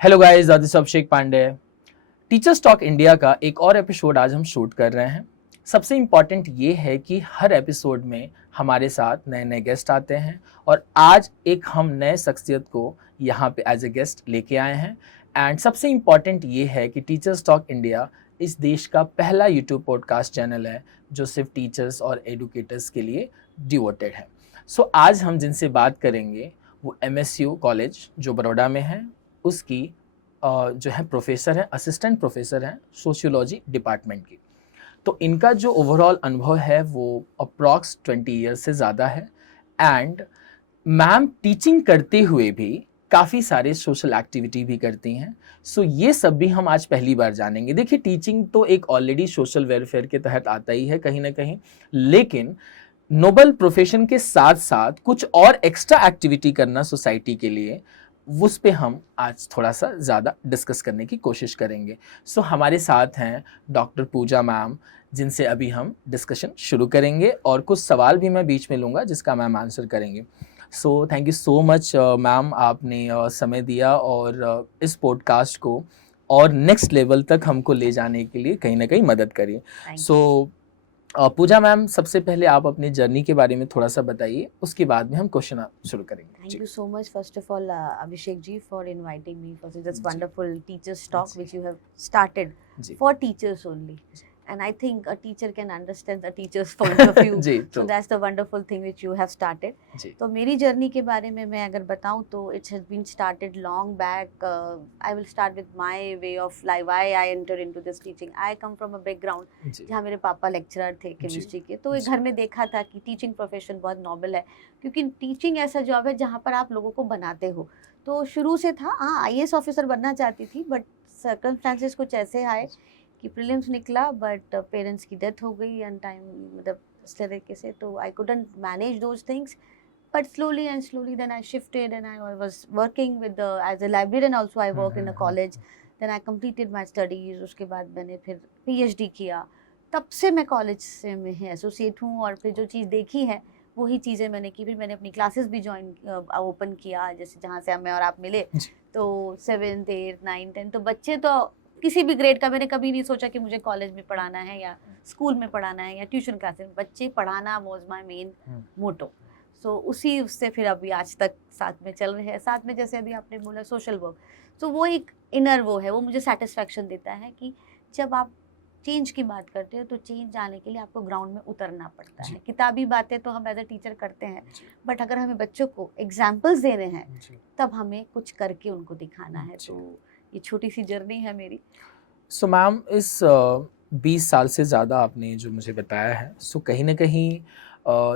Hello guys, this Abhishek Pandey. Teachers talk India का एक और एपिसोड आज हम शूट कर रहे हैं। सबसे इम्पॉर्टेंट ये है कि हर एपिसोड में हमारे साथ नए नए गेस्ट आते हैं और आज एक हम नए शख्सियत को यहाँ पे एज ए गेस्ट लेके आए हैं। एंड सबसे इम्पॉर्टेंट ये है कि टीचर्स टॉक इंडिया इस देश का पहला यूट्यूब पॉडकास्ट चैनल है जो सिर्फ टीचर्स और एडुकेटर्स के लिए डिवोटेड है। सो आज हम जिनसे बात करेंगे वो MSU कॉलेज जो बड़ौदा में है उसकी जो है प्रोफेसर है, असिस्टेंट प्रोफेसर हैं सोशियोलॉजी डिपार्टमेंट की। तो इनका जो ओवरऑल अनुभव है वो अप्रॉक्स 20 ईयर्स से ज़्यादा है। एंड मैम टीचिंग करते हुए भी काफ़ी सारे सोशल एक्टिविटी भी करती हैं। सो ये सब भी हम आज पहली बार जानेंगे। देखिए, टीचिंग तो एक ऑलरेडी सोशल वेलफेयर के तहत आता ही है कहीं ना कहीं, लेकिन नोबल प्रोफेशन के साथ साथ कुछ और एक्स्ट्रा एक्टिविटी करना सोसाइटी के लिए, उस पे हम आज थोड़ा सा ज़्यादा डिस्कस करने की कोशिश करेंगे। सो हमारे साथ हैं डॉक्टर पूजा मैम, जिनसे अभी हम डिस्कशन शुरू करेंगे और कुछ सवाल भी मैं बीच में लूँगा जिसका मैम आंसर करेंगे। सो thank you so much ma'am, आपने समय दिया और इस पॉडकास्ट को और नेक्स्ट लेवल तक हमको ले जाने के लिए कहीं ना कहीं मदद करिए। सो पूजा मैम, सबसे पहले आप अपनी जर्नी के बारे में थोड़ा सा बताइए, उसके बाद में हम क्वेश्चन शुरू करेंगे। Thank you so much, first of all, Abhishek ji, for inviting me for this wonderful teachers talk which you have started for teachers only. And I think a teacher can understand the teacher's point of view. So that's the wonderful thing which you have started. तो मेरी journey के बारे में मैं अगर बताऊं तो it has been started long back. I will start with my way of life, why I entered into this teaching. I come from a background जहाँ मेरे पापा लेक्चरर थे केमिस्ट्री के, तो घर में देखा था कि टीचिंग प्रोफेशन बहुत नोबल है, क्योंकि टीचिंग ऐसा जॉब है जहाँ पर आप लोगों को बनाते हो। तो शुरू से था, हाँ IAS ऑफिसर बनना चाहती थी, बट सर्कमस्टांसेस कुछ ऐसे आए कि प्रीलिम्स निकला, बट पेरेंट्स की डेथ हो गई एंड टाइम, मतलब इस तरीके से, तो I couldn't manage those things, but slowly and slowly then I shifted and I was working with as a librarian also. I work in a college, then I completed my studies. उसके बाद मैंने फिर PhD किया। तब से मैं college से में ही एसोसिएट हूँ और फिर जो चीज़ देखी है वही चीज़ें मैंने की। फिर मैंने अपनी क्लासेस भी ज्वाइन ओपन किया, जैसे जहाँ से मैं और आप मिले, तो 7th 8th 9th 10th, तो बच्चे तो किसी भी ग्रेड का, मैंने कभी नहीं सोचा कि मुझे कॉलेज में पढ़ाना है या स्कूल में पढ़ाना है या ट्यूशन क्लासेस, बच्चे पढ़ाना वाज माय मेन मोटो। सो उससे फिर अभी आज तक साथ में चल रहे हैं। साथ में जैसे अभी आपने बोला सोशल वर्क, तो वो एक इनर वो है, वो मुझे सेटिस्फैक्शन देता है कि जब आप चेंज की बात करते हो तो चेंज आने के लिए आपको ग्राउंड में उतरना पड़ता है। किताबी बातें तो हम एज ए टीचर करते हैं, बट अगर हमें बच्चों को एग्जाम्पल्स देने हैं तब हमें कुछ करके उनको दिखाना है। तो ये छोटी सी जर्नी है मेरी। सो मैम, इस 20 साल से ज़्यादा आपने जो मुझे बताया है, सो कहीं ना कहीं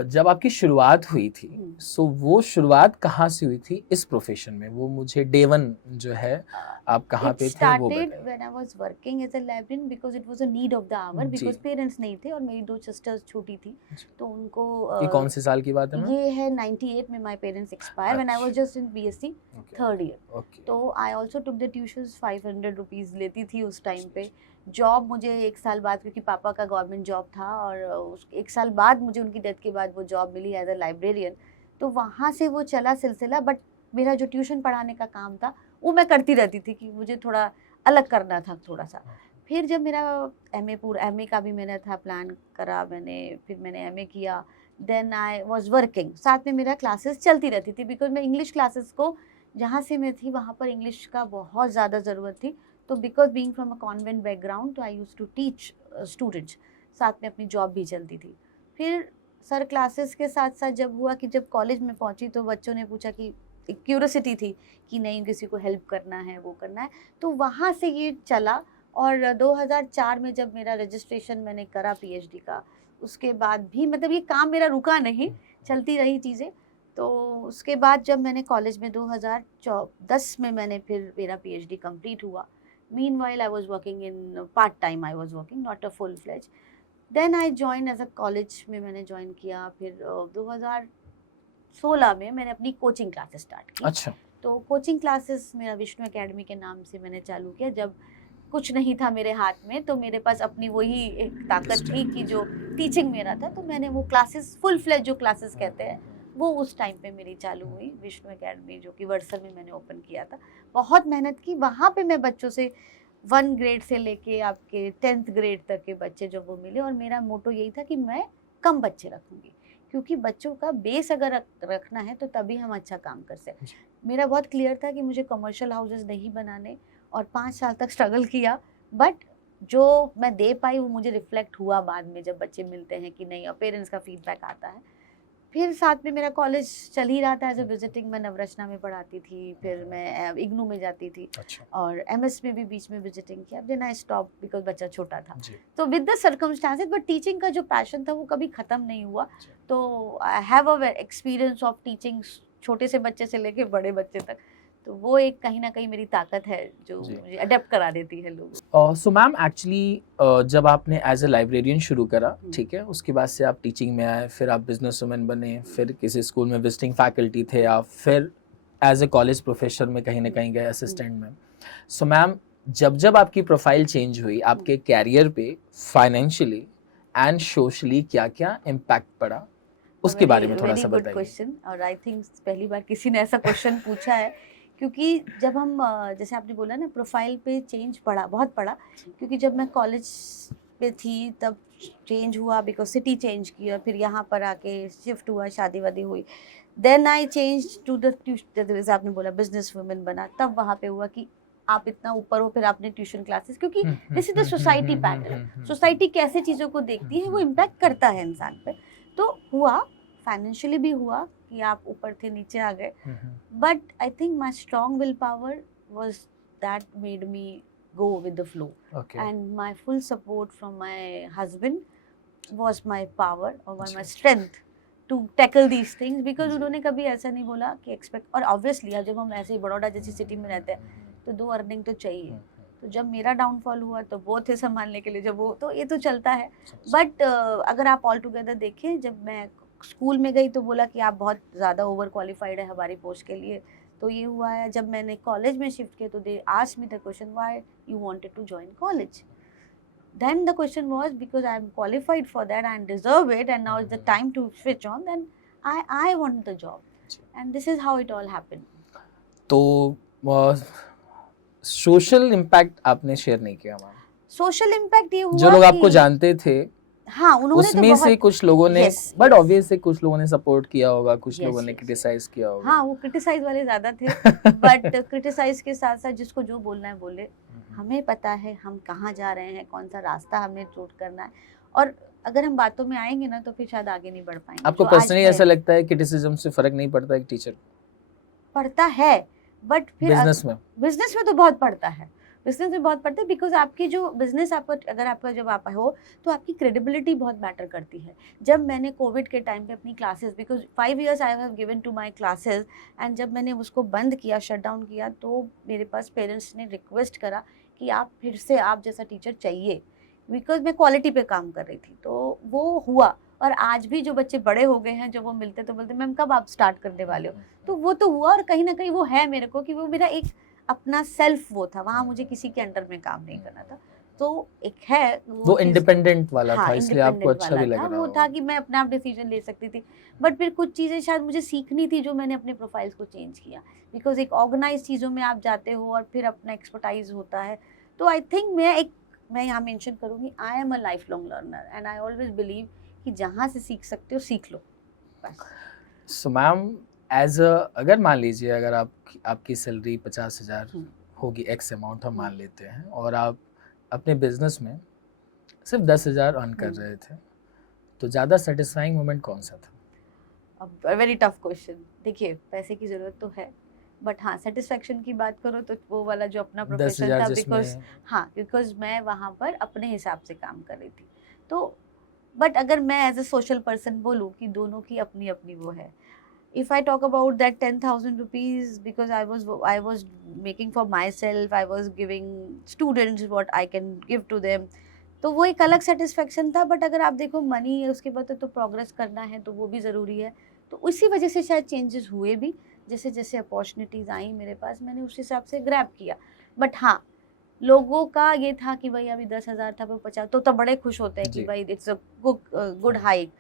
जब आपकी शुरुआत हुई थी, सो वो शुरुआत कहाँ से हुई थी इस प्रोफेशन में? वो मुझे डे वन जो है आप कहाँ पे थे वो बताइए। When I was working as a librarian because it was a need of the hour, because parents नहीं थे और मेरी 2 sisters छोटी थी, तो उनको ये कौन से साल की बात है? ये है 98 में my parents expired when I was just in BSc third year. तो I also took the tuitions, 500 rupees लेती थी उस टाइम पे। जॉब मुझे 1 साल बाद, क्योंकि पापा का गवर्नमेंट जॉब था, और 1 साल बाद मुझे उनकी डेथ के बाद वो जॉब मिली एज अ लाइब्रेरियन। तो वहाँ से वो चला सिलसिला, बट मेरा जो ट्यूशन पढ़ाने का काम था वो मैं करती रहती थी कि मुझे थोड़ा अलग करना था थोड़ा सा। फिर जब मेरा MA का भी मैंने था प्लान करा, फिर मैंने MA किया, देन आई वाज वर्किंग, साथ में मेरा क्लासेस चलती रहती थी, बिकॉज मैं इंग्लिश क्लासेस को, जहाँ से मैं थी वहाँ पर इंग्लिश का बहुत ज़्यादा ज़रूरत थी। तो because being from a convent background, तो I used to teach students, साथ में अपनी जॉब भी चलती थी। फिर सर क्लासेस के साथ साथ जब हुआ कि जब कॉलेज में पहुंची तो बच्चों ने पूछा कि एक क्यूरियोसिटी थी कि नहीं, किसी को हेल्प करना है, वो करना है, तो वहाँ से ये चला। और 2004 में जब मेरा रजिस्ट्रेशन मैंने करा PhD का, उसके बाद भी मतलब ये काम मेरा रुका नहीं, चलती रही चीज़ें। तो उसके बाद जब मैंने कॉलेज में 2010 में मैंने फिर मेरा PhD कंप्लीट हुआ। Meanwhile, I was working in part time. I was working, not a full fledged. Then I joined as a college में मैंने ज्वाइन किया। फिर 2016 में मैंने अपनी कोचिंग क्लासेस स्टार्ट की। अच्छा। तो कोचिंग क्लासेस मेरा विष्णु एकेडमी के नाम से मैंने चालू किया। जब कुछ नहीं था मेरे हाथ में, तो मेरे पास अपनी वही एक ताकत थी कि जो टीचिंग मेरा था, तो मैंने वो क्लासेस फुल फ्लेज जो क्लासेस कहते हैं वो उस टाइम पे मेरी चालू हुई विष्णु एकेडमी, जो कि वर्सल में मैंने ओपन किया था। बहुत मेहनत की, वहाँ पे मैं बच्चों से 1 ग्रेड से लेके आपके 10th ग्रेड तक के बच्चे जब वो मिले, और मेरा मोटो यही था कि मैं कम बच्चे रखूंगी, क्योंकि बच्चों का बेस अगर रखना है तो तभी हम अच्छा काम कर सकते। मेरा बहुत क्लियर था कि मुझे कमर्शियल हाउसेस नहीं बनाने, और 5 साल तक स्ट्रगल किया, बट जो मैं दे पाई वो मुझे रिफ्लेक्ट हुआ बाद में, जब बच्चे मिलते हैं कि नहीं, और पेरेंट्स का फीडबैक आता है। फिर साथ में मेरा कॉलेज चल ही रहा था एज ए विजिटिंग, मैं नवरचना में पढ़ाती थी, फिर मैं इग्नू में जाती थी, और एमएस में भी बीच में विजिटिंग किया। देन आई स्टॉप बिकॉज बच्चा छोटा था। तो with the circumstances, but teaching का जो पैशन था वो कभी ख़त्म नहीं हुआ। तो I have a experience of teaching, छोटे से बच्चे से लेके बड़े बच्चे तक। तो वो एक कहीं ना कहीं मेरी ताकत है जो मुझे अडेप्ट करा देती है लोगों। सो मैम एक्चुअली जब आपने एज ए लाइब्रेरियन शुरू करा, ठीक है, उसके बाद से आप टीचिंग में आए, फिर आप बिजनेस वुमेन बने, फिर किसी स्कूल में विजिटिंग फैकल्टी थे आप, फिर एज ए कॉलेज प्रोफेसर में कहीं ना कहीं गए असिस्टेंट में। सो मैम जब आपकी प्रोफाइल चेंज हुई, आपके कैरियर पे फाइनेंशियली एंड सोशली क्या क्या इम्पैक्ट पड़ा, उसके बारे में थोड़ा सा बताइए। क्वेश्चन, और आई थिंक पहली बार किसी ने ऐसा क्वेश्चन पूछा है, क्योंकि जब हम जैसे आपने बोला ना, प्रोफाइल पे चेंज पड़ा, बहुत पड़ा, क्योंकि जब मैं कॉलेज पे थी तब चेंज हुआ, बिकॉज सिटी चेंज किया, फिर यहाँ पर आके शिफ्ट हुआ, शादी वादी हुई। Then I change to the जैसे आपने बोला बिजनेस वुमेन बना, तब वहाँ पे हुआ कि आप इतना ऊपर हो, फिर आपने ट्यूशन क्लासेस, क्योंकि this is the society pattern. Society कैसे चीज़ों को देखती है वो इम्पैक्ट करता है इंसान पे। तो हुआ, फाइनेंशियली भी हुआ कि आप ऊपर थे नीचे आ गए, but I think my strong will power was that made me go with the flow. And my full support from my husband was my power or my strength to tackle these things, because उन्होंने कभी ऐसा नहीं बोला कि expect, और obviously जब हम ऐसे ही बड़ौदा जैसी सिटी में रहते हैं तो 2 अर्निंग तो चाहिए। तो जब मेरा डाउनफॉल हुआ तो वो थे संभालने के लिए, जब वो, तो ये तो चलता है। बट अगर आप ऑल टुगेदर देखें, जब मैं स्कूल में गई तो बोला कि आप बहुत ज़्यादा ओवर क्वालिफाइड है हमारी पोस्ट के लिए, तो ये हुआ है। जब मैंने कॉलेज में शिफ्ट किया तो they asked me the question, why you wanted to join college? Then the question was, because I am qualified for that, I deserve it, and now is the time to switch on, then I want the job, and this is how it all happened. तो social impact आपने share नहीं किया ma'am? Social impact ये हुआ, जो लोग आपको जानते थे, हाँ, उन्होंने उसमें तो से कुछ लोगों ने, बट ऑब्वियसली कुछ लोगों ने सपोर्ट किया होगा, कुछ लोगों ने क्रिटिसाइज किया होगा। हाँ, वो क्रिटिसाइज वाले ज्यादा थे, बट क्रिटिसाइज के साथ साथ जिसको जो बोलना है बोले। हमें पता है हम कहाँ जा रहे हैं, कौन सा रास्ता हमें चूज करना है, और अगर हम बातों में आएंगे ना तो फिर शायद आगे नहीं बढ़ पाएंगे। आपको पर्सनली ऐसा लगता है क्रिटिसिज्म से फर्क नहीं पड़ता एक टीचर? पड़ता है, बट फिर बिजनेस में तो बहुत पड़ता है, बिजनेस में बहुत पड़ता है, बिकॉज आपकी जो बिजनेस, आपको अगर आपका जब आप हो तो आपकी क्रेडिबिलिटी बहुत मैटर करती है। जब मैंने कोविड के टाइम पे अपनी classes, because 5 years I have given to my classes, and जब मैंने उसको बंद किया, शट डाउन किया, तो मेरे पास पेरेंट्स ने रिक्वेस्ट करा कि आप फिर से, आप जैसा टीचर चाहिए, बिकॉज मैं क्वालिटी पे काम कर रही थी। तो वो हुआ, और आज भी जो बच्चे बड़े हो गए हैं, जब वो मिलते तो बोलते मैम कब आप स्टार्ट करने वाले हो, तो वो तो हुआ, और कहीं ना कहीं वो है मेरे को कि वो मेरा एक अपना सेल्फ वो था, वहाँ मुझे किसी के अंडर में काम नहीं करना था। तो एक है वो इंडिपेंडेंट वाला था, इसलिए आपको अच्छा भी लग रहा वो था कि मैं अपना आप डिसीजन ले सकती थी। बट फिर कुछ चीज़ें शायद मुझे सीखनी थी, जो मैंने अपने प्रोफाइल्स को चेंज किया, बिकॉज एक ऑर्गेनाइज चीज़ों में आप जाते हो और फिर अपना एक्सपर्टाइज होता है। तो आई थिंक मैं यहाँ मेंशन करूँगी, I am a life long learner, and I always believe कि जहाँ से सीख सकते हो सीख लो बस। सो मैम अगर मान लीजिए, अगर आपकी सैलरी 50,000 होगी, एक्स अमाउंट हम मान लेते हैं, और आप अपने बिजनेस में सिर्फ 10,000 अर्न कर रहे थे, तो ज़्यादा सेटिस्फाइंग मोमेंट कौन सा था? Very tough question. देखिए, पैसे की ज़रूरत तो है, बट हाँ, सेटिस्फेक्शन की बात करो तो वो वाला जो अपना प्रोफेशन था, बिकॉज मैं वहाँ पर अपने हिसाब से काम कर रही थी। तो बट अगर मैं एज ए सोशल पर्सन बोलूँ कि दोनों की अपनी अपनी वो है, if I talk about that 10,000 rupees, because I was making for myself, I was giving students what I can give to them, तो वो एक अलग सेटिस्फेक्शन था। बट अगर आप देखो मनी है, उसके बाद तो प्रोग्रेस करना है, तो वो भी ज़रूरी है। तो उसी वजह से शायद चेंजेस हुए भी, जैसे जैसे अपॉर्चुनिटीज़ आई मेरे पास, मैंने उस हिसाब से ग्रैब किया। बट हाँ, लोगों का ये था कि भाई अभी 10,000 था, वो 50, तो तब बड़े खुश होते हैं कि भाई it's a good hike.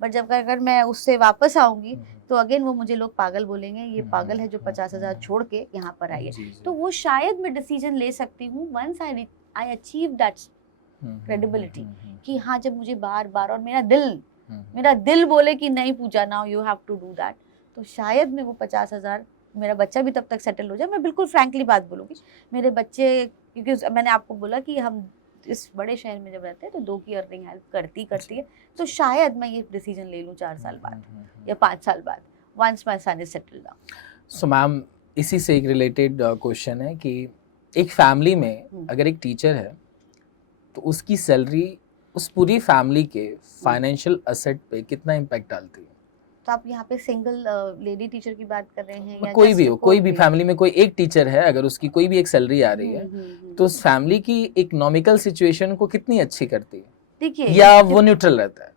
But जब अगर मैं उससे वापस आऊंगी तो अगेन वो मुझे लोग पागल बोलेंगे, ये पागल है जो 50,000 छोड़ के यहाँ पर आई है। तो वो शायद मैं डिसीजन ले सकती हूँ once I achieve that credibility कि हाँ, जब मुझे बार बार और मेरा दिल बोले कि नहीं Puja, now you have to do that, तो शायद मैं वो 50,000, मेरा बच्चा भी तब तक सेटल हो जाए। मैं बिल्कुल फ्रैंकली बात बोलूँगी, मेरे बच्चे, क्योंकि मैंने आपको बोला कि हम इस बड़े शहर में जब रहते हैं तो 2 की अर्निंग हेल्प करती है, तो शायद मैं ये डिसीजन ले लूँ 4 साल बाद या 5 साल बाद, once my son is settled down. So ma'am, इसी से एक रिलेटेड क्वेश्चन है कि एक फैमिली में अगर एक टीचर है तो उसकी सैलरी उस पूरी फैमिली के फाइनेंशियल असेट पे कितना इम्पैक्ट डालती है? तो आप यहाँ पे सिंगल लेडी टीचर की बात कर रहे हैं या कोई भी हो, कोई भी फैमिली में कोई एक टीचर है, अगर उसकी कोई भी एक सैलरी आ रही है तो उस फैमिली की इकोनॉमिकल सिचुएशन को कितनी अच्छी करती है? देखिए, या वो न्यूट्रल रहता है?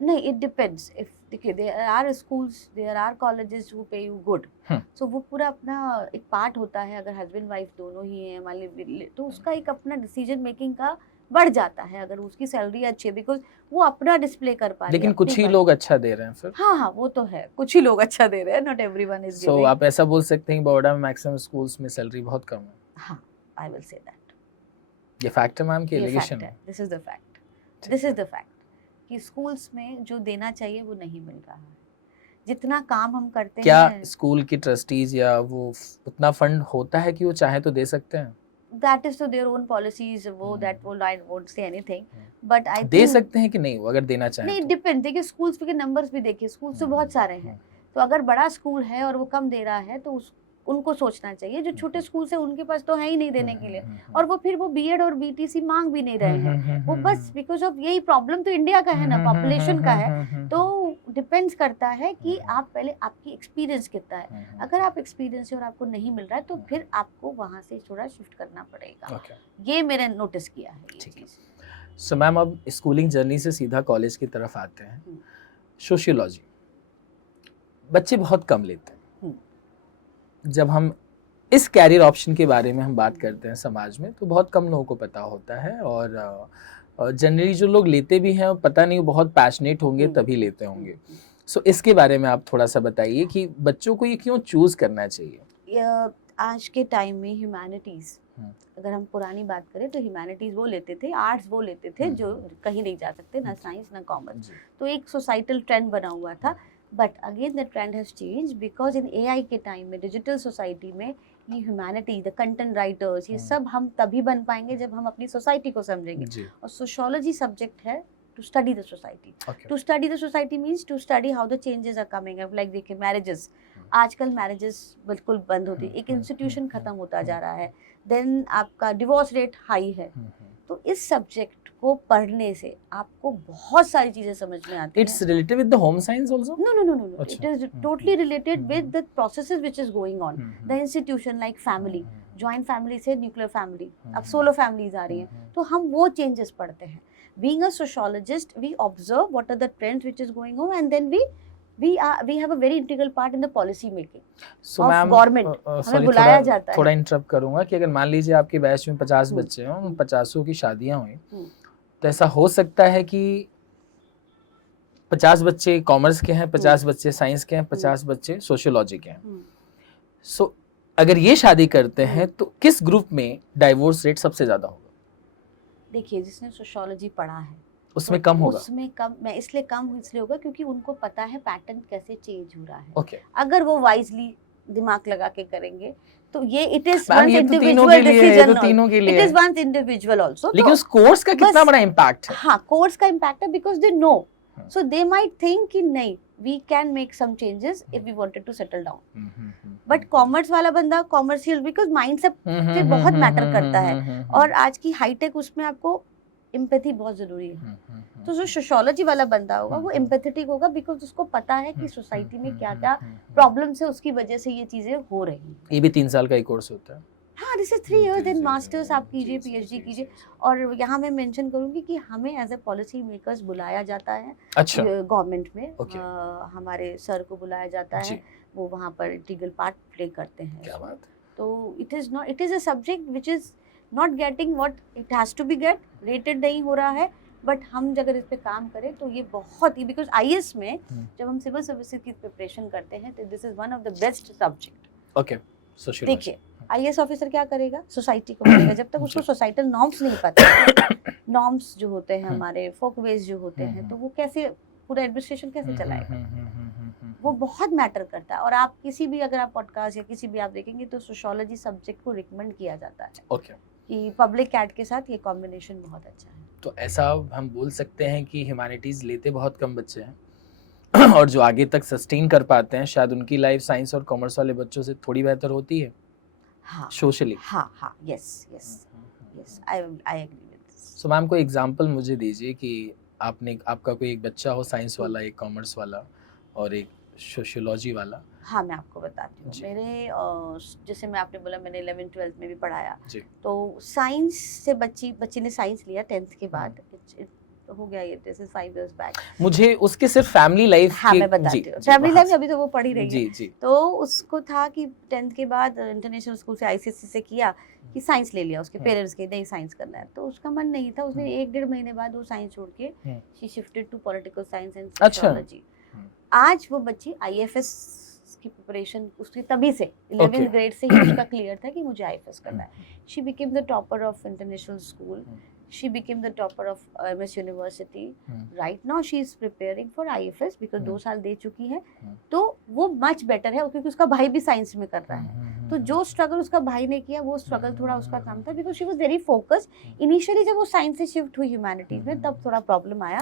नहीं, इट डिपेंड्स। इफ देखिए, there are schools, there are colleges who pay you good, so वो पूरा अपना एक पार्ट होता है। अगर हस्बैंड वाइफ दोनों ही हैं मान लीजिए, तो उसका एक अपना डिसीजन मेकिंग का बढ़ जाता है अगर उसकी सैलरी अच्छी है, बिकॉज वो अपना डिस्प्ले कर पा रही है। लेकिन कुछ ही लोग अच्छा दे रहे हैं फिर। हाँ, वो तो है, कुछ ही लोग अच्छा दे रहे हैं, नॉट एवरीवन इज गिविंग। सो आप ऐसा बोल सकते हैं बड़ौदा में मैक्सिमम स्कूल्स में सैलरी बहुत कम है। हाँ, आई विल से दैट। ये फैक्ट है मैम की एलिगेशन है? दिस इज द फैक्ट कि स्कूल्स में जो देना चाहिए वो नहीं मिल रहा है। जितना काम हम करते हैं, क्या स्कूल की ट्रस्टीज या वो उतना फंड होता है कि वो चाहे तो दे सकते हैं? That is to their own policies, वो that will I won't say anything, but I दे सकते हैं कि नहीं वो अगर देना चाहें? नहीं, डिपेंड। देखिए, स्कूल्स के नंबर्स भी देखिए, स्कूल्स तो बहुत सारे हैं, तो अगर बड़ा स्कूल है और वो कम दे रहा है तो उनको सोचना चाहिए। जो छोटे स्कूल से उनके पास तो है ही नहीं देने के लिए, और वो फिर वो बीएड और बीटीसी मांग भी नहीं रहे हैं, वो बस बिकॉज ऑफ यही प्रॉब्लम तो इंडिया का है ना, पॉपुलेशन का है। तो डिपेंड्स करता है कि आप पहले आपकी एक्सपीरियंस कितना है। अगर आप एक्सपीरियंस है और आपको नहीं मिल रहा है तो फिर आपको वहाँ से थोड़ा शिफ्ट करना पड़ेगा। ये मैंने नोटिस किया है ये चीज़। सो मैम, अब स्कूलिंग जर्नी से सीधा कॉलेज की तरफ आते हैं। सोशियोलॉजी बच्चे बहुत कम लेते हैं। जब हम इस कैरियर ऑप्शन के बारे में हम बात करते हैं समाज में, तो बहुत कम लोगों को पता होता है, और जनरली जो लोग लेते भी हैं पता नहीं वो बहुत पैशनेट होंगे तभी लेते होंगे। सो इसके बारे में आप थोड़ा सा बताइए कि बच्चों को ये क्यों चूज करना चाहिए? आज के टाइम में ह्यूमैनिटीज, अगर हम पुरानी बात करें तो ह्यूमैनिटीज वो लेते थे, आर्ट्स वो लेते थे जो कहीं नहीं जा सकते, ना साइंस ना कॉमर्स। तो एक सोसाइटल ट्रेंड बना हुआ था। But again the trend has change because in AI के टाइम में, डिजिटल सोसाइटी में, ये ह्यूमैनिटी, द कंटेंट राइटर्स, ये सब हम तभी बन पाएंगे जब हम अपनी सोसाइटी को समझेंगे। और सोशियोलॉजी सब्जेक्ट है to study the society. To study the society means to study how the changes are coming up. Like देखिए, मैरिजेस, आजकल मैरिजेस बिल्कुल बंद होती है, एक इंस्टीट्यूशन खत्म होता जा रहा है। देन आपका डिवोर्स रेट हाई है। तो इस सब्जेक्ट को पढ़ने से आपको बहुत सारी चीजें समझ में आती हैं। It's related with the home science also? No. It is totally related with the processes which is going on. The institution like family, joint family से nuclear family, अब solo families आ रही हैं, तो हम वो changes पढ़ते हैं। Being a sociologist, we observe what are the trends which is going on, and then we have a very integral part in the policy making of government. हमें बुलाया जाता है। थोड़ा इंटरप्ट करूंगा कि अगर मान लीजिए आपके बैच में 50 बच्चे हैं, उन 50 की शादियां हुई, तो ऐसा हो सकता है कि 50 बच्चे कॉमर्स के हैं, 50 बच्चे साइंस के हैं, 50 बच्चे सोशियोलॉजी के हैं। सो अगर ये शादी करते हैं तो किस ग्रुप में डाइवोर्स रेट सबसे ज्यादा होगा? देखिए, जिसने सोशियोलॉजी पढ़ा है उसमें कम होगा। उसमें कम, मैं इसलिए होगा क्योंकि उनको पता है पैटर्न कैसे चेंज हो रहा है। Okay. अगर वो वाइजली दिमाग लगा के करेंगे तो ये it is one's individual decision, it is one's individual also. लेकिन उस कोर्स का कितना बड़ा इम्पैक्ट है? हाँ, कोर्स का इम्पैक्ट है because they know, so they might think कि नहीं, we can make some changes if we wanted to settle down. But commerce वाला बंदा कॉमर्शियल, बिकॉज माइंडसेट से बहुत मैटर करता है, और आज की हाईटेक उसमें आपको एम्पैथी बहुत जरूरी है। तो जो सोशियोलॉजी वाला बंदा होगा वो एम्पैथेटिक होगा बिकॉज उसको पता है कि सोसाइटी में क्या क्या प्रॉब्लम्स है, उसकी वजह से ये चीजें हो रही हैं। ये भी 3 साल का ही कोर्स होता है। हाँ, this is 3 years, then masters आप कीजिए, पीएचडी कीजिए। और यहाँ मैं मेंशन करूँगी कि हमें एज ए पॉलिसी मेकर्स बुलाया जाता है। अच्छा। गवर्नमेंट में हमारे सर को बुलाया जाता है, वो वहाँ पर इंटीग्रल पार्ट प्ले करते हैं। क्या बात। तो it is a subject which is not getting what it has to be get, rated नहीं हो रहा है, बट हम अगर इस पे काम करें तो ये बहुत ही, बिकॉज आईएएस में जब हम सिविल सर्विसेज की प्रिपरेशन करते हैं तो this is one of the best subject. Okay, sociology. देखिए आईएएस ऑफिसर क्या करेगा, सोसाइटी को पढ़ेगा। जब तक उसको सोसाइटल नॉर्म्स नहीं पता, नॉर्म्स जो होते हैं हमारे फोक वेज जो होते हैं, तो वो कैसे पूरा एडमिनिस्ट्रेशन कैसे चलाएगा, वो बहुत मैटर करता है। और आप किसी भी, अगर आप पॉडकास्ट या किसी भी आप देखेंगे तो सोशियोलॉजी सब्जेक्ट को रिकमेंड किया जाता है ओके, कि पब्लिक कैट के साथ ये कॉम्बिनेशन बहुत अच्छा है। तो ऐसा हम बोल सकते हैं कि ह्यूमैनिटीज लेते बहुत कम बच्चे हैं और जो आगे तक सस्टेन कर पाते हैं शायद उनकी लाइफ साइंस और कॉमर्स वाले बच्चों से थोड़ी बेहतर होती है। हाँ, सोशली। हाँ हाँ, yes yes yes, I agree with this. So ma'am कोई एग्जांपल मुझे दीजिए कि आपका कोई एक बच्चा हो साइंस वाला, एक कॉमर्स वाला और एक सोशियोलॉजी वाला। हाँ, मैं आपको बताती हूँ। मेरे जैसे मैं आपने बोला मैंने 11th-12th में भी पढ़ाया, तो साइंस से बच्ची ने साइंस लिया 10th के बाद, हो गया ये, दिस इज 5 years बैक। मुझे उसके सिर्फ फैमिली लाइफ हाँ, मैं बताती हूँ फैमिली लाइफ, अभी तो वो पढ़ी रही है। जी। तो उसको था कि 10th के बाद इंटरनेशनल स्कूल से आईसीएसई से किया कि साइंस ले लिया, उसके पेरेंट्स के नहीं साइंस करना है, तो उसका मन नहीं था। उसने 1-1.5 महीने बाद वो साइंस छोड़ के she shifted to political science and sociology. आज वो बच्ची आईएफएस की प्रिपरेशन उसकी तभी से 11th ग्रेड से ही उसका क्लियर था कि मुझे आईएफएस करना है। She became the topper of international school, she became the topper of MS University. Right now she is preparing for IFS because 2 साल दे चुकी है, तो वो मच बेटर है क्योंकि उसका भाई भी साइंस में कर रहा है। तो जो स्ट्रगल उसका भाई ने किया वो स्ट्रगल थोड़ा उसका कम था, because she was very focused. Initially जब वो साइंस से शिफ्ट हुई ह्यूमैनिटीज में तब थोड़ा प्रॉब्लम आया।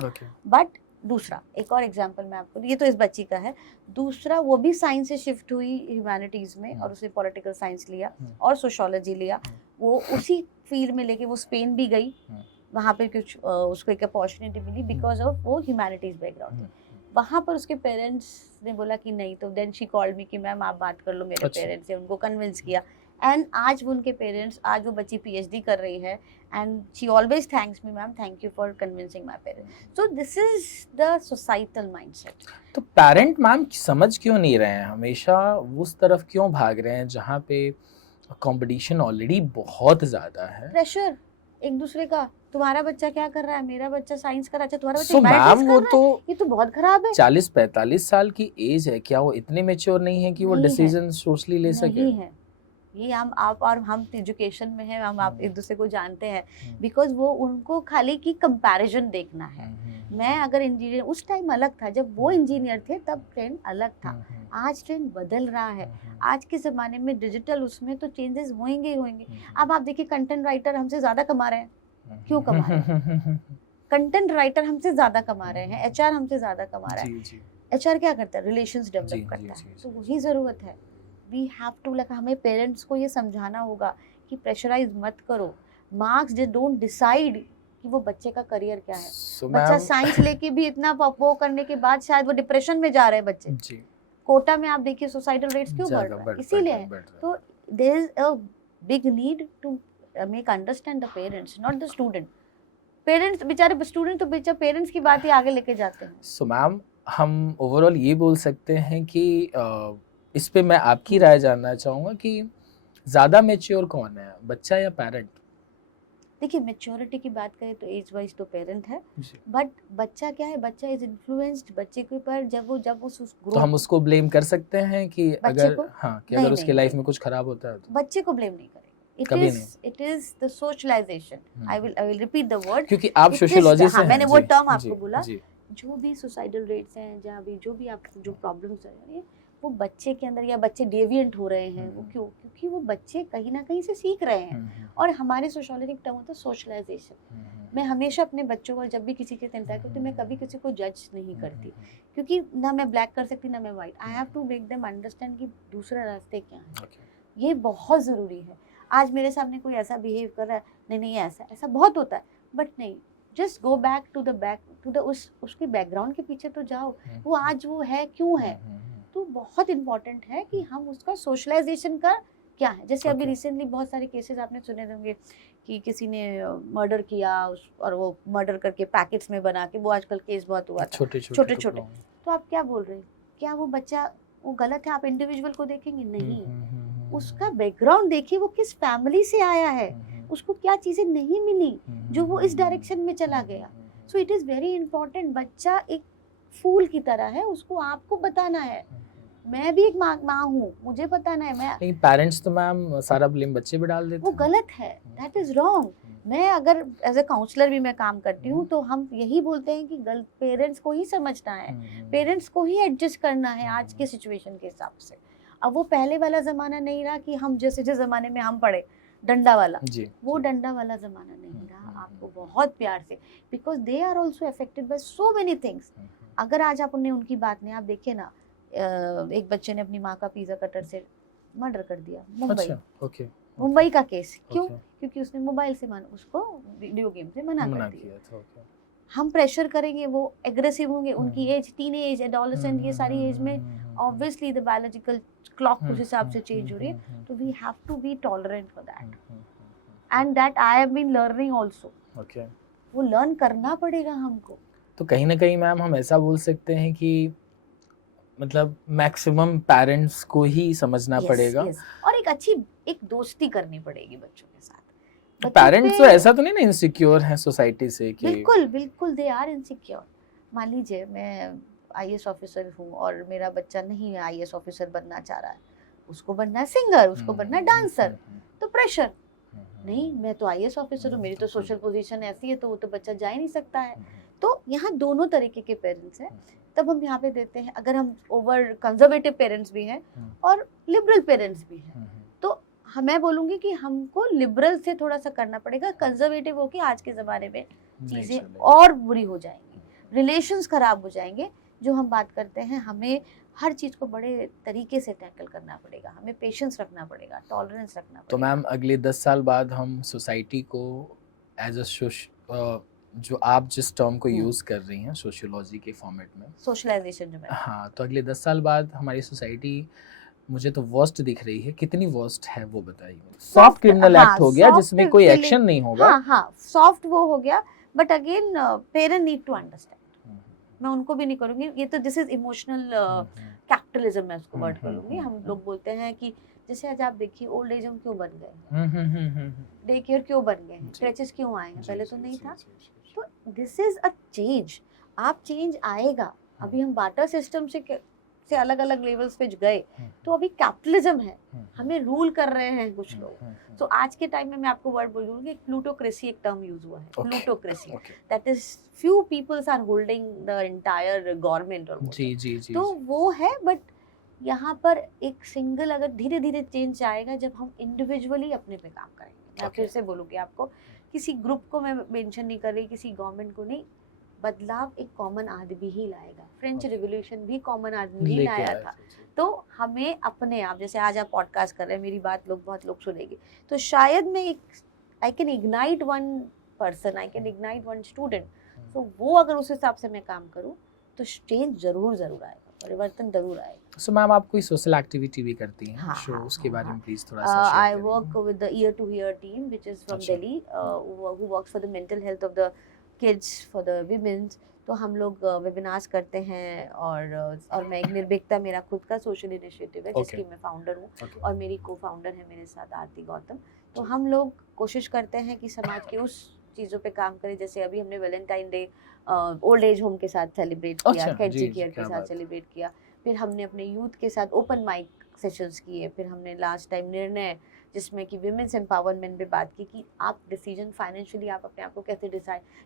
बट दूसरा एक और एग्जांपल मैं आपको, ये तो इस बच्ची का है, दूसरा वो भी साइंस से शिफ्ट हुई ह्यूमैनिटीज में और उसने पॉलिटिकल साइंस लिया और सोशियोलॉजी लिया। वो उसी फील्ड में लेके वो स्पेन भी गई, वहाँ पे कुछ उसको एक अपॉर्चुनिटी मिली बिकॉज ऑफ वो ह्यूमैनिटीज बैकग्राउंड थी। वहाँ पर उसके पेरेंट्स ने बोला कि नहीं, तो देन शी कॉल्ड मी कि मैम आप बात कर लो मेरे पेरेंट्स से, उनको कन्विंस किया एंड आज वो उनके पेरेंट्स, आज वो बच्ची पीएचडी कर रही है and she always thanks me, ma'am thank you for convincing my parents. So this is the societal mindset. तो पेरेंट मैम समझ क्यों नहीं रहे हैं, हमेशा उस तरफ क्यों भाग रहे हैं जहाँ पे कंपटीशन ऑलरेडी बहुत ज्यादा है, प्रेशर एक दूसरे का, तुम्हारा बच्चा क्या कर रहा है, मेरा बच्चा साइंस कर रहा है, तुम्हारा बच्चा मैम वो तो ये तो बहुत खराब है। 40-45 साल की एज है, क्या वो इतने मैच्योर नहीं है कि वो डिसीजन सोशली ले सके? नहीं है, ये आप और हम एजुकेशन में हैं, हम आप एक दूसरे को जानते हैं, बिकॉज वो उनको खाली की कंपैरिजन देखना है। मैं अगर इंजीनियर, उस टाइम अलग था जब वो इंजीनियर थे, तब ट्रेंड अलग था, आज ट्रेंड बदल रहा है। आज के ज़माने में डिजिटल उसमें तो चेंजेस होंगे ही होंगे। अब आप देखिए कंटेंट राइटर हमसे ज़्यादा कमा रहे हैं, क्यों कमा रहे हैं? कंटेंट राइटर हमसे ज़्यादा कमा रहे हैं, एचआर हमसे ज़्यादा कमा रहा है। एचआर क्या करता है, रिलेशंस डेवलप करता है, तो वही ज़रूरत है। वी हैव टू, लाइक हमें पेरेंट्स को ये समझाना होगा कि प्रेशराइज मत करो, मार्क्स दे डोंट डिसाइड कि वो बच्चे का करियर क्या है। बच्चा साइंस लेके भी इतना वो करने के बाद शायद वो डिप्रेशन में जा रहे हैं बच्चे। कोटा में आप देखिए सुसाइडल रेट्स क्यों बढ़ रहा है, इसीलिए। तो there is a big need to make understand the parents, not the student. Parents बेचारे, स्टूडेंट तो बेचारे पेरेंट्स की बात ही आगे लेके जाते हैं। सो मैम हम ओवरऑल ये बोल सकते हैं कि इस पे मैं आपकी राय जानना चाहूँगा कि ज़्यादा मैच्योर कौन है, बच्चा या पेरेंट? देखिए मैच्योरिटी की बात करें तो एज वाइज तो पेरेंट है, बट बच्चा क्या है, बच्चा इज इन्फ्लुएंस्ड, बच्चे के ऊपर जब वो तो हम उसको ब्लेम कर सकते हैं कि अगर कि अगर उसके लाइफ में कुछ खराब होता है तो बच्चे को ब्लेम नहीं करें। It is the socialization. I will repeat the word, क्योंकि आप सोशियोलॉजी से हैं। मैंने वो टर्म आपको बोला। जो भी सुसाइडल रेट्स हैं, जहाँ भी जो भी आप जो प्रॉब्लम्स है, वो बच्चे के अंदर या बच्चे डेविएंट हो रहे हैं, वो क्यों? क्योंकि वो बच्चे कहीं ना कहीं से सीख रहे हैं। और हमारे सोशियोलॉजी का टर्म होता है सोशलाइजेशन। मैं हमेशा अपने बच्चों को जब भी किसी के साथ इंटरेक्ट करती हूँ, मैं कभी किसी को जज नहीं करती, क्योंकि ना मैं ब्लैक कर सकती ना मैं wait. I have to make them understand कि दूसरे रास्ते क्या है। ये बहुत ज़रूरी है। आज मेरे सामने कोई ऐसा बिहेव कर रहा है, नहीं ऐसा बहुत होता है, बट नहीं, just go back to the उसके बैकग्राउंड के पीछे तो जाओ, वो आज वो है क्यों है। तो बहुत इम्पॉर्टेंट है कि हम उसका सोशलाइजेशन का क्या है। जैसे अभी रिसेंटली बहुत सारे केसेस आपने सुने होंगे कि किसी ने मर्डर किया और वो मर्डर करके पैकेट्स में बना के, वो आजकल केस बहुत हुआ था, छोटे छोटे। तो आप क्या बोल रहे हैं, क्या वो बच्चा वो गलत है? आप इंडिविजुअल को देखेंगे नहीं, उसका बैकग्राउंड देखिए, वो किस फैमिली से आया है, उसको क्या चीज़ें नहीं मिली जो वो इस डायरेक्शन में चला गया। So it is very important. बच्चा एक फूल की तरह है, उसको आपको बताना है। मैं भी एक माँ हूँ, मुझे बताना है। मैं लेकिन पेरेंट्स तो मैम सारा ब्लेम बच्चे पे डाल देते वो हैं। गलत है, दैट इज रॉन्ग। मैं अगर एज ए काउंसलर भी मैं काम करती हूँ तो हम यही बोलते हैं कि गलत पेरेंट्स को ही समझना है, पेरेंट्स को ही एडजस्ट करना है आज के सिचुएशन के हिसाब से। अब वो पहले वाला जमाना नहीं रहा कि हम जैसे जिस जमाने में हम पढ़े डंडा वाला, वो डंडा वाला जमाना नहीं रहा। आपको बहुत प्यार से, because they are also affected by so many things. अगर आज आप उन्हें उनकी बात नहीं, आप देखिए ना, एक बच्चे ने अपनी माँ का पिज्जा कटर से मर्डर कर दिया मुंबई। अच्छा, ओके। मुंबई का केस क्यों? क्योंकि उसने मोबाइल से उसको वीडियो गेम से मना कर दिया। हम प्रेशर करेंगे, वो एग्रेसिव होंगे। उनकी एज, टीनेज, एडोलेसेंट, ये सारी एज में ऑब्वियसली द बायोलॉजिकल क्लॉक उस हिसाब से चेंज हो रही है। तो we have to be tolerant for that, and that I have been learning also. वो लर्न करना पड़ेगा हमको। तो कहीं ना कहीं मैम हम ऐसा बोल सकते हैं कि मतलब मैक्सिमम पेरेंट्स को ही समझना पड़ेगा। और एक अच्छी एक दोस्ती करनी पड़ेगी बच्चों के साथ। पेरेंट्स तो ऐसा तो नहीं ना इनसिक्योर हैं सोसाइटी से कि बिल्कुल दे आर इनसिक्योर। मान लीजिए मैं आईएएस ऑफिसर हूँ और मेरा बच्चा नहीं है आईएएस ऑफिसर बनना चाह रहा है, उसको बनना है सिंगर, उसको बनना है डांसर, तो प्रेशर नहीं, मैं तो आईएएस ऑफिसर हूँ, मेरी तो सोशल पोजीशन ऐसी है, तो वो तो बच्चा जा ही नहीं सकता है। तो यहाँ दोनों तरीके के पेरेंट्स हैं, तब हम यहाँ पे देते हैं। अगर हम ओवर कंजर्वेटिव पेरेंट्स भी हैं और लिबरल पेरेंट्स भी हैं, तो मैं बोलूँगी कि हमको लिबरल से थोड़ा सा करना पड़ेगा। कंजर्वेटिव होके आज के ज़माने में चीज़ें और बुरी हो जाएंगी, रिलेशंस खराब हो जाएंगे। जो हम बात करते हैं, हमें हर चीज़ को बड़े तरीके से टैकल करना पड़ेगा, हमें पेशेंस रखना पड़ेगा, टॉलरेंस रखना पड़ेगा। तो मैम अगले 10 साल बाद हम सोसाइटी को एज अ जो आप जिस टर्म को यूज़ कर रही हैं सोशियोलॉजी के फॉर्मेट में, सोशलाइजेशन जो मैं, हाँ, तो अगले 10 साल बाद हमारी सोसाइटी मुझे तो वर्स्ट दिख रही है। कितनी वर्स्ट है वो बताइए। सॉफ्ट क्रिमिनल एक्ट हो गया जिसमें कोई एक्शन नहीं होगा। हाँ, सॉफ्ट वो हो गया, but again parent need to understand. मैं उनको भी नहीं करूँगी, ये तो दिस इज इमोशनल कैपिटलिज्म, मैं उसको वर्ड करूँगी। हम लोग बोलते हैं कि जैसे आज आप देखिए ओल्ड एज होम क्यों बन गए, डे केयर क्यों बन गए, क्रचेस क्यों आए हैं, पहले तो नहीं था। तो दिस इज अ चेंज, आप चेंज आएगा। अभी हम बार्टर सिस्टम से अलग अलग लेवल्स पे गए, तो अभी कैपिटलिज्म है, हमें रूल कर रहे हैं कुछ लोग। तो आज के टाइम में मैं आपको वर्ड बोलूँगी, प्लूटोक्रेसी एक टर्म यूज हुआ है, plutocracy, that is few peoples are holding the entire government और जी, तो वो है। बट यहाँ पर एक सिंगल अगर धीरे धीरे चेंज आएगा जब हम इंडिविजुअली अपने पे काम करेंगे। मैं फिर से बोलूँगी आपको, किसी ग्रुप को मैं मेंशन नहीं कर रही, किसी गवर्नमेंट को नहीं। बदलाव एक कॉमन आदमी ही लाएगा। फ्रेंच रिवॉल्यूशन भी कॉमन आदमी ही लाया था। तो हमें अपने आप, जैसे आज आप पॉडकास्ट कर रहे हैं, मेरी बात बहुत लोग सुनेंगे, तो शायद मैं एक I can ignite one person, I can ignite one student. तो वो अगर उस हिसाब से मैं काम करूँ तो चेंज जरूर आएगा, परिवर्तन जरूर आएगा। सो मैम आप कोई सोशल एक्टिविटी भी करती हैं? हाँ, उसके बारे में प्लीज थोड़ा सा शेयर करिए। I work with the year two year team which is from Delhi, who works for the mental health of the kids, for the women's. तो हम लोग वेबिनार्स करते हैं, और मैं एक निर्भीकता मेरा खुद का सोशल इनिशिएटिव है जिसकी मैं फाउंडर हूँ, और मेरी को फाउंडर है मेरे साथ आरती गौतम। तो हम लोग कोशिश करते हैं कि समाज के उस चीज़ों पे काम करें। जैसे अभी हमने Valentine day old age home के साथ सेलिब्रेट किया, कैंची केयर के साथ सेलिब्रेट किया। फिर हमने अपने यूथ के साथ ओपन माइक सेशंस किए। फिर हमने लास्ट टाइम निर्णय, जिसमें कि विमेंस एम्पावरमेंट पे बात की कि आप डिसीजन फाइनेंशियली आप अपने आप को कैसे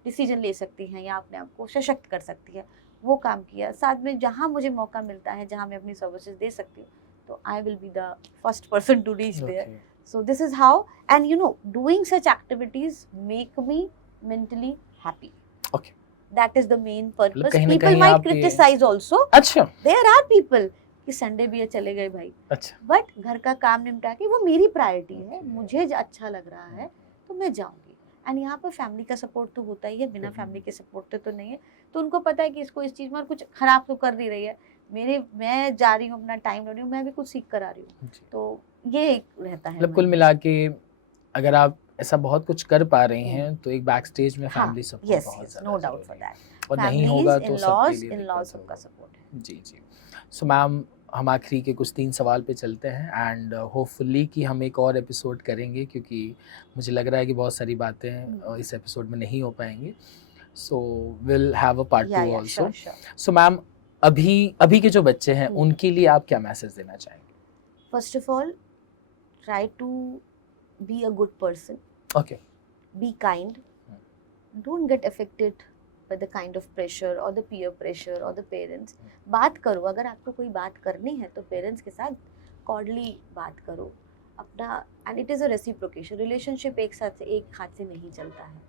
डिसीजन ले सकती हैं या अपने आप को सशक्त कर सकती है, वो काम किया। साथ में जहाँ मुझे मौका मिलता है, जहाँ मैं अपनी सर्विसेज दे सकती हूँ, तो I will be the first person to reach there. So this is how, and you know, doing such activities make me mentally happy. Okay. That is the main purpose. People might criticize also. अच्छा. There are people कि Sunday भी चले गए भाई. अच्छा. But घर का काम निपटा के, वो मेरी प्रायोरिटी है, मुझे अच्छा लग रहा है तो मैं जाऊंगी। एंड यहाँ पर फैमिली का सपोर्ट तो होता ही है, बिना फैमिली के सपोर्ट तो नहीं है। तो उनको पता है कि इसको इस चीज़ में और कुछ खराब तो कर नहीं रही है, मैं जा रही हूँ, अपना टाइम ले रही हूँ, मैं भी कुछ सीख कर आ रही हूँ। तो ये एक रहता है। मतलब कुल मिला के अगर आप ऐसा बहुत कुछ कर पा रही हैं तो एक बैक स्टेज में फैमिली सपोर्ट बहुत ज़्यादा, नो डाउट फॉर दैट, और नहीं होगा तो सबके लिए सबका सपोर्ट है। जी। सो मैम, हम आखिरी के कुछ 3 सवाल पे चलते हैं, एंड होपफुली कि हम एक और एपिसोड करेंगे, क्योंकि मुझे लग रहा है कि बहुत सारी बातें इस एपिसोड में नहीं हो पाएंगी। So we'll have a part 2 Yeah, also. sure. So ma'am, अभी के जो बच्चे हैं उनके लिए आप क्या मैसेज देना चाहेंगे? First of all, try to be a good person. Okay. Be kind. Don't get affected by the kind of pressure or the peer pressure or the parents. बात करो, अगर आपको कोई बात करनी है तो पेरेंट्स के साथ कॉर्डली बात करो अपना, and it is a reciprocation. Relationship एक हाथ से नहीं चलता है.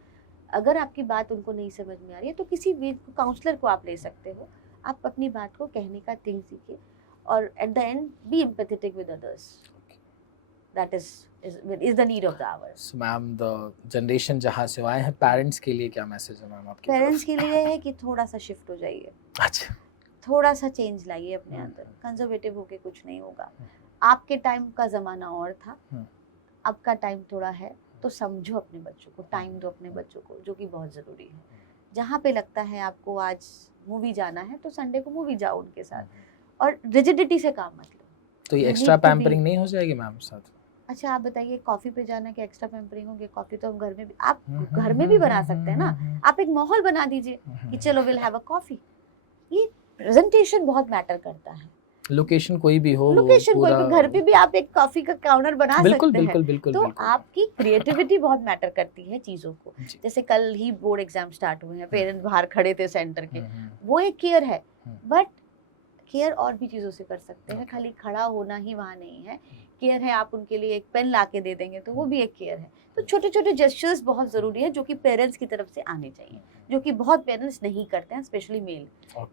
अगर आपकी बात उनको नहीं समझ में आ रही है तो किसी भी काउंसलर को आप ले सकते हो. आप अपनी बात को कहने का थिंक सीखिए, और at the end be empathetic with others. That is the need of the hour. So ma'am, the generation जहाँ से आए हैं, पेरेंट्स के लिए क्या मैसेज है मैम आपकी? पेरेंट्स के लिए है कि थोड़ा सा शिफ्ट हो जाइए. अच्छा. थोड़ा सा चेंज लाइए अपने अंदर. कंजर्वेटिव होके कुछ नहीं होगा. आपके टाइम का ज़माना और था, अब का टाइम थोड़ा है, तो समझो अपने बच्चों को, टाइम दो अपने बच्चों को, जो कि बहुत ज़रूरी है. जहाँ पे लगता है आपको आज मूवी जाना है तो संडे को मूवी जाओ उनके साथ, और रिजिडिटी से काम मत लो. तो ये एक्स्ट्रा पैम्परिंग नहीं हो जाएगी मैम साथ? अच्छा, आप बताइए, कॉफ़ी पे जाना कि एक्स्ट्रा पैम्परिंग होगी? कॉफ़ी तो हम घर में भी, आप घर में भी बना सकते हैं ना. आप एक माहौल बना दीजिए कि चलो विल हैव अ कॉफ़ी. ये प्रेजेंटेशन बहुत मैटर करता है. लोकेशन कोई भी हो, लोकेशन कोई भी, घर पे भी आप एक कॉफी का काउंटर बना सकते हैं. बिल्कुल. तो आपकी क्रिएटिविटी बहुत मैटर करती है चीजों को. जैसे कल ही बोर्ड एग्जाम स्टार्ट हुए हैं, पेरेंट्स बाहर खड़े थे सेंटर के, वो एक केयर है, बट केयर और भी चीजों से कर सकते हैं. खाली खड़ा होना ही वहाँ नहीं है. केयर है, आप उनके लिए एक पेन ला के दे देंगे तो वो भी एक केयर है. तो छोटे छोटे जेस्चर्स बहुत ज़रूरी है, जो कि पेरेंट्स की तरफ से आने चाहिए, जो कि बहुत पेरेंट्स नहीं करते हैं, स्पेशली मेल.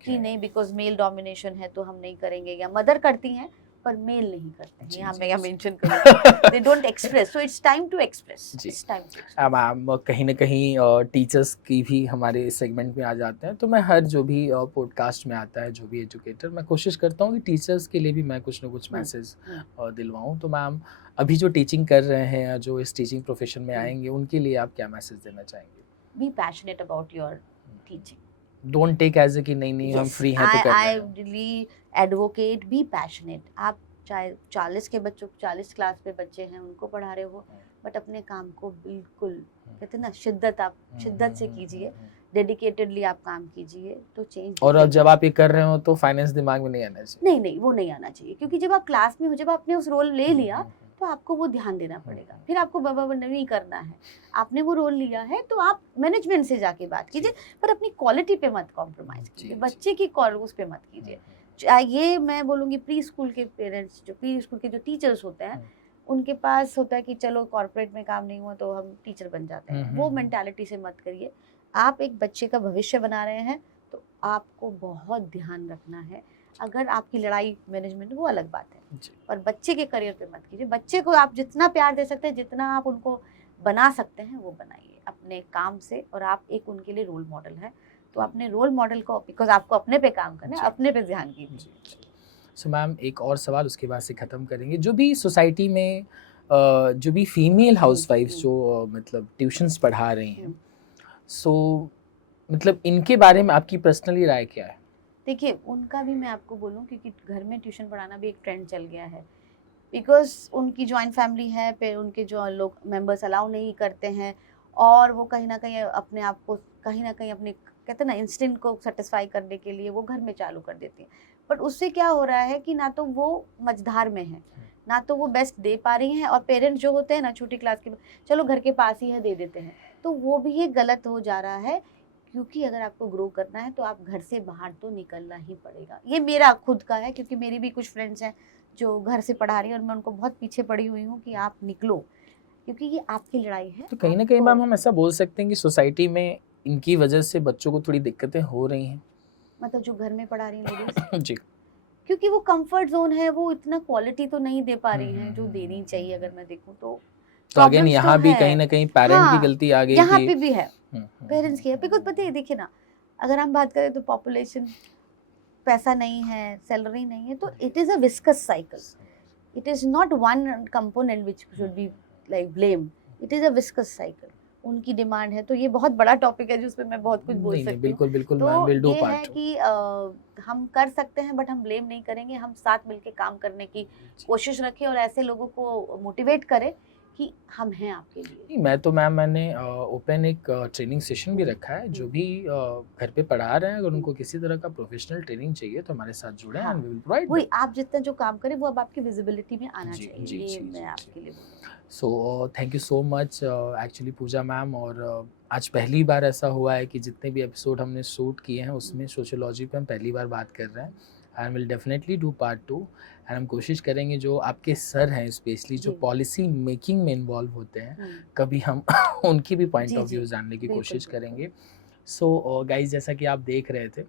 कि नहीं, बिकॉज मेल डोमिनेशन है तो हम नहीं करेंगे, या मदर करती हैं पर मेल नहीं करते हैं. यहाँ मैं मेंशन करूँगी, they don't express. So it's time to express. It's time to express. Ma'am, कहीं ना कहीं टीचर्स की भी हमारे सेगमेंट में आ जाते हैं, तो मैं हर जो भी पॉडकास्ट में आता है, जो भी एजुकेटर, मैं कोशिश करता हूँ कि टीचर्स के लिए भी मैं कुछ ना कुछ मैसेज दिलवाऊँ. तो मैम, अभी जो टीचिंग कर रहे हैं या जो इस टीचिंग प्रोफेशन में आएंगे, उनके लिए आप क्या मैसेज देना चाहेंगे? Be passionate about your teaching. Don't take as a कि नहीं हम फ्री हैं तो कर रहे हैं. I really advocate, be passionate. आप चाहे 40 के बच्चों, 40 क्लास पे बच्चे हैं, उनको पढ़ा रहे हो, बट अपने काम को बिल्कुल, कहते हैं ना, शिद्दत से कीजिए. डेडिकेटेडली आप काम कीजिए तो चेंज. और अब जब आप ये कर रहे हो तो फाइनेंस दिमाग में नहीं आना चाहिए. नहीं, वो नहीं आना चाहिए, क्योंकि जब आप क्लास में हो, जब आपने उस रोल ले लिया तो आपको वो ध्यान देना पड़ेगा. फिर आपको बाबा नहीं करना है. आपने वो रोल लिया है तो आप मैनेजमेंट से जाके बात कीजिए, पर अपनी क्वालिटी पे मत कॉम्प्रोमाइज कीजिए. बच्चे की उस पे मत कीजिए. ये मैं बोलूँगी, प्री स्कूल के पेरेंट्स, जो प्री स्कूल के जो टीचर्स होते हैं, उनके पास होता है कि चलो कॉर्पोरेट में काम नहीं हुआ तो हम टीचर बन जाते हैं. वो मेंटालिटी से मत करिए. आप एक बच्चे का भविष्य बना रहे हैं तो आपको बहुत ध्यान रखना है. अगर आपकी लड़ाई मैनेजमेंट, वो अलग बात है, पर बच्चे के करियर पे मत कीजिए. बच्चे को आप जितना प्यार दे सकते हैं, जितना आप उनको बना सकते हैं, वो बनाइए अपने काम से. और आप एक उनके लिए रोल मॉडल है, तो अपने रोल मॉडल को, बिकॉज आपको अपने पे काम करना है, अपने पे ध्यान कीजिए. सो मैम, एक और सवाल उसके बाद से ख़त्म करेंगे. जो भी सोसाइटी में जो भी फीमेल हाउसवाइफ्स जो मतलब ट्यूशन्स पढ़ा रही हैं, सो मतलब इनके बारे में आपकी पर्सनली राय क्या है? देखिए, उनका भी मैं आपको बोलूँ, क्योंकि घर में ट्यूशन पढ़ाना भी एक ट्रेंड चल गया है. बिकॉज उनकी जॉइंट फैमिली है, फिर उनके जो लोग मेंबर्स अलाउ नहीं करते हैं, और वो कहीं ना कहीं अपने आप को, कहीं ना कहीं अपने, कहते हैं ना, इंस्टिंक्ट को सेटिस्फाई करने के लिए वो घर में चालू कर देती हैं. बट उससे क्या हो रहा है कि ना तो वो मझधार में है, ना तो वो बेस्ट दे पा रही हैं. और पेरेंट्स जो होते हैं ना, छोटी क्लास के, चलो घर के पास ही है, दे देते हैं. तो वो भी ये गलत हो जा रहा है, क्योंकि अगर आपको ग्रो करना है तो आप घर से बाहर तो निकलना ही पड़ेगा. ये मेरा खुद का है, क्योंकि मेरी भी कुछ फ्रेंड्स हैं जो घर से पढ़ा रही हैं, और मैं उनको बहुत पीछे पड़ी हुई हूँ कि आप निकलो, क्योंकि ये आपकी लड़ाई है. तो कहीं ना कहीं मैम, हम ऐसा बोल सकते हैं कि सोसाइटी में इनकी वजह से बच्चों को थोड़ी दिक्कतें हो रही हैं. मतलब जो घर में पढ़ा रही हैं लेडीज जी, क्योंकि वो कंफर्ट जोन है, वो इतना क्वालिटी तो नहीं दे पा रही हैं जो देनी चाहिए. अगर मैं देखूँ तो अगेन यहाँ भी कहीं ना कहीं पेरेंट की गलती आ गई. यहाँ पे भी है, पेरेंट्स की है. बिकॉज पता है, देखिए ना, अगर हम बात करें तो पॉपुलेशन, पैसा नहीं है, सैलरी नहीं है, तो it is a viscous cycle. It is not one component which should be like blame. It is a viscous cycle. उनकी डिमांड है, तो ये बहुत बड़ा टॉपिक है जिस पे मैं बहुत कुछ बोल सकती हूँ. बिल्कुल तो ये है कि हम कर सकते हैं, बट हम ब्लेम नहीं करेंगे. हम साथ मिलके काम करने की कोशिश रखें, और ऐसे लोगों को मोटिवेट करें कि हम हैं आपके लिए? नहीं, मैं तो मैम मैंने ओपन एक ट्रेनिंग सेशन भी रखा है, जो भी घर पे पढ़ा रहे हैं अगर उनको किसी तरह का प्रोफेशनल ट्रेनिंग चाहिए तो हमारे साथ जुड़े हाँ, एंड वी विल प्रोवाइड। वही आप जितना जो काम करें वो अब आपकी विजिबिलिटी में आना जी, चाहिए, जी, ये जी, मैं जी, आपके लिए बोलूँगी। So thank you so much actually Puja ma'am. और आज पहली बार ऐसा हुआ है कि जितने भी एपिसोड हमने शूट किए हैं उसमें सोशियोलॉजी पे हम पहली बार बात कर रहे हैं and will definitely do part 2 and हम कोशिश करेंगे जो आपके सर हैं स्पेशली जो जी। पॉलिसी मेकिंग में इन्वॉल्व होते हैं हम्म, कभी हम उनकी भी पॉइंट जी, ऑफ जी, व्यू जानने की बिल्कुल, कोशिश बिल्कुल। करेंगे। सो गाइस जैसा कि आप देख रहे थे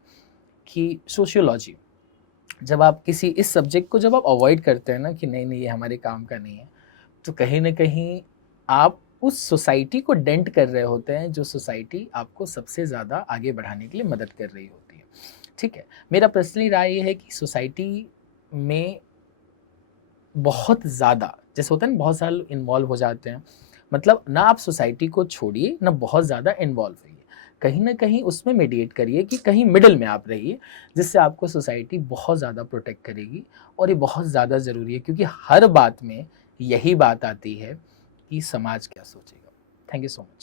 कि सोशियोलॉजी जब आप किसी इस सब्जेक्ट को जब आप अवॉइड करते हैं ना कि नहीं नहीं ये हमारे काम का नहीं है, तो कहीं ना कहीं आप उस सोसाइटी को डेंट कर रहे होते हैं जो सोसाइटी आपको सबसे ज़्यादा आगे बढ़ाने के लिए मदद कर रही होती है। ठीक है, मेरा पर्सनली राय ये है कि सोसाइटी में बहुत ज़्यादा जैसे होता है ना बहुत साल इन्वॉल्व हो जाते हैं, मतलब ना आप सोसाइटी को छोड़िए ना बहुत ज़्यादा इन्वॉल्व होइए, कहीं ना कहीं उसमें मेडिएट करिए कि कहीं मिडिल में आप रहिए, जिससे आपको सोसाइटी बहुत ज़्यादा प्रोटेक्ट करेगी। और ये बहुत ज़्यादा ज़रूरी है क्योंकि हर बात में यही बात आती है कि समाज क्या सोचेगा। Thank you so much.